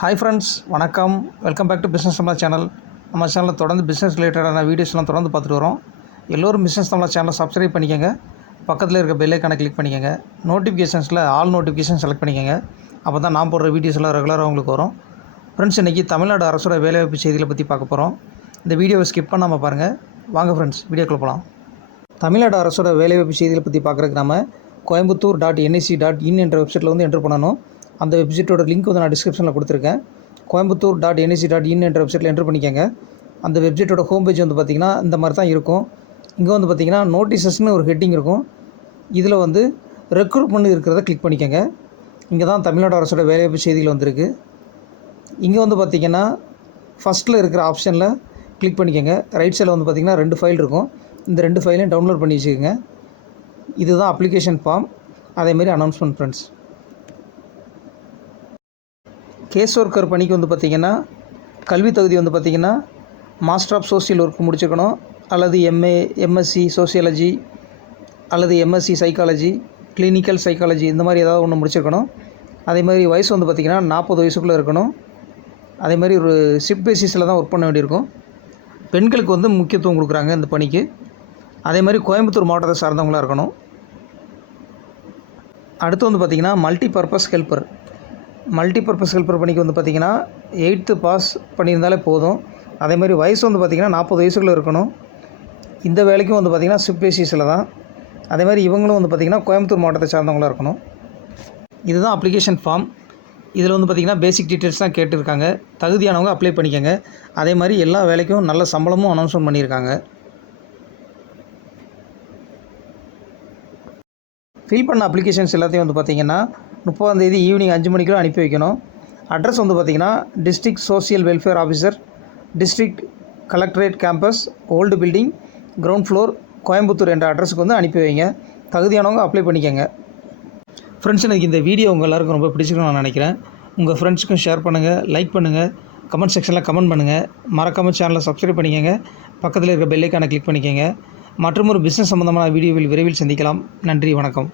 Hi friends, வணக்கம். Welcome back to business Tamizha channel. நம்ம சேனலில் தொடர்ந்து பிஸ்னஸ் ரிலேட்டடான வீடியோஸ்லாம் தொடர்ந்து பார்த்துட்டு வரோம். எல்லோரும் பிஸ்னஸ் தமிழா சேனலை சப்ஸ்கிரைப் பண்ணிக்கோங்க. பக்கத்தில் இருக்க பெல் ஐக்கானை கிளிக் பண்ணிக்கோங்க. நோட்டிஃபிகேஷன்ஸில் ஆல் நோட்டிஃபிகேஷன் செலக்ட் பண்ணிக்கோங்க. அப்போ தான் நான் போடுற வீடியோஸ்லாம் ரெகுலராக உங்களுக்கு வரும். ஃப்ரெண்ட்ஸ், இன்றைக்கி தமிழ்நாடு அரசோட வேலைவாய்ப்பு செய்திகளை பற்றி பார்க்க போகிறோம். இந்த வீடியோவை ஸ்கிப் பண்ணாமல் பாருங்கள். வாங்க ஃப்ரெண்ட்ஸ், வீடியோக்குள்ள போகலாம். தமிழ்நாடு அரசோட வேலைவாய்ப்பு செய்திகளை பற்றி பார்க்குறதுக்கு நம்ம coimbatore.nic.in என்ற வெப்சைட்டில் வந்து என்ட்ரு பண்ணணும். அந்த வெப்சைட்டோட லிங்க் வந்து நான் டிஸ்கிரிப்ஷனில் கொடுத்துருக்கேன். coimbatore.nic.in என்ற வெப்சைட்டில் என்ட்ரு பண்ணிக்கோங்க. அந்த வெப்சைட்டோட ஹோம் பேஜ் வந்து பார்த்திங்கன்னா இந்த மாதிரி தான் இருக்கும். இங்கே வந்து பார்த்திங்கன்னா நோட்டீசஸ்னு ஒரு ஹெட்டிங் இருக்கும். இதில் வந்து ரெக்ரூட்மெண்ட் இருக்கிறத கிளிக் பண்ணிக்கோங்க. இங்கே தான் தமிழ்நாடு அரசோட வேலைவாய்ப்பு செய்திகள் வந்திருக்கு. இங்கே வந்து பார்த்திங்கன்னா ஃபஸ்ட்டில் இருக்கிற ஆப்ஷனில் கிளிக் பண்ணிக்கோங்க. ரைட் சைடில் வந்து பார்த்திங்கன்னா 2 ஃபைல் இருக்கும். இந்த 2 ஃபைலையும் டவுன்லோட் பண்ணி வச்சுக்கோங்க. இதுதான் அப்ளிகேஷன் ஃபார்ம், அதேமாரி அனௌன்ஸ்மெண்ட். ஃப்ரெண்ட்ஸ், கேஸ் ஒர்க்கர் பணிக்கு வந்து பார்த்திங்கன்னா கல்வி தகுதி வந்து பார்த்திங்கன்னா மாஸ்டர் ஆஃப் சோசியல் ஒர்க் முடிச்சிருக்கணும், அல்லது எம்எஸ்சி சோசியாலஜி அல்லது எம்எஸ்சி சைக்காலஜி, கிளினிக்கல் சைக்காலஜி, இந்த மாதிரி ஏதாவது ஒன்று முடிச்சிருக்கணும். அதே மாதிரி வயசு வந்து பார்த்திங்கன்னா 40 வயசுக்குள்ளே இருக்கணும். அதே மாதிரி ஒரு ஷிஃப்ட் பேசிஸில் தான் ஒர்க் பண்ண வேண்டியிருக்கும். பெண்களுக்கு வந்து முக்கியத்துவம் கொடுக்குறாங்க இந்த பணிக்கு. அதே மாதிரி கோயம்புத்தூர் மாவட்டத்தை சார்ந்தவங்களாக இருக்கணும். அடுத்து வந்து பார்த்திங்கன்னா மல்டிபர்பஸ் ஹெல்ப்பர் பணிக்கு வந்து பார்த்திங்கன்னா 8th பாஸ் பண்ணியிருந்தாலே போதும். அதே மாதிரி வயசு வந்து பார்த்திங்கன்னா 40 வயசுக்குள்ளே இருக்கணும். இந்த வேலைக்கும் வந்து பார்த்திங்கன்னா ஷிஃப்ட் பேசிஸில் தான். அதே மாதிரி இவங்களும் வந்து பார்த்திங்கன்னா கோயம்புத்தூர் மாவட்டத்தை சார்ந்தவங்களாக இருக்கணும். இதுதான் அப்ளிகேஷன் ஃபார்ம். இதில் வந்து பார்த்திங்கன்னா பேசிக் டீட்டெயில்ஸ் தான் கேட்டிருக்காங்க. தகுதியானவங்க அப்ளை பண்ணிக்கோங்க. அதே மாதிரி எல்லா வேலைக்கும் நல்ல சம்பளமும் அனௌன்ஸ்மெண்ட் பண்ணியிருக்காங்க. ஃபில் பண்ண அப்ளிகேஷன்ஸ் எல்லாத்தையும் வந்து பார்த்திங்கன்னா 30ஆம் தேதி ஈவினிங் 5 மணிக்குள்ள அனுப்பி வைக்கணும். அட்ரஸ் வந்து பார்த்திங்கன்னா district social welfare officer, district collectorate campus, old building, ground floor, Coimbatore என்ற அட்ரஸுக்கு வந்து அனுப்பி வைங்க. தகுதியானவங்க அப்ளை பண்ணிக்கோங்க. ஃப்ரெண்ட்ஸ், எனக்கு இந்த வீடியோ உங்கள் எல்லாருக்கும் ரொம்ப பிடிச்சிருக்குன்னு நான் நினைக்கிறேன். உங்கள் ஃப்ரெண்ட்ஸுக்கும் ஷேர் பண்ணுங்கள், லைக் பண்ணுங்கள், கமெண்ட் செக்ஷனில் கமெண்ட் பண்ணுங்கள். மறக்காமல் சேனலை சப்ஸ்கிரைப் பண்ணிக்கோங்க. பக்கத்தில் இருக்க பெல் ஐக்கானை கிளிக் பண்ணிக்கோங்க. மற்றும் ஒரு பிஸ்னஸ் சம்பந்தமான வீடியோவில் விரைவில் சந்திக்கலாம். நன்றி, வணக்கம்.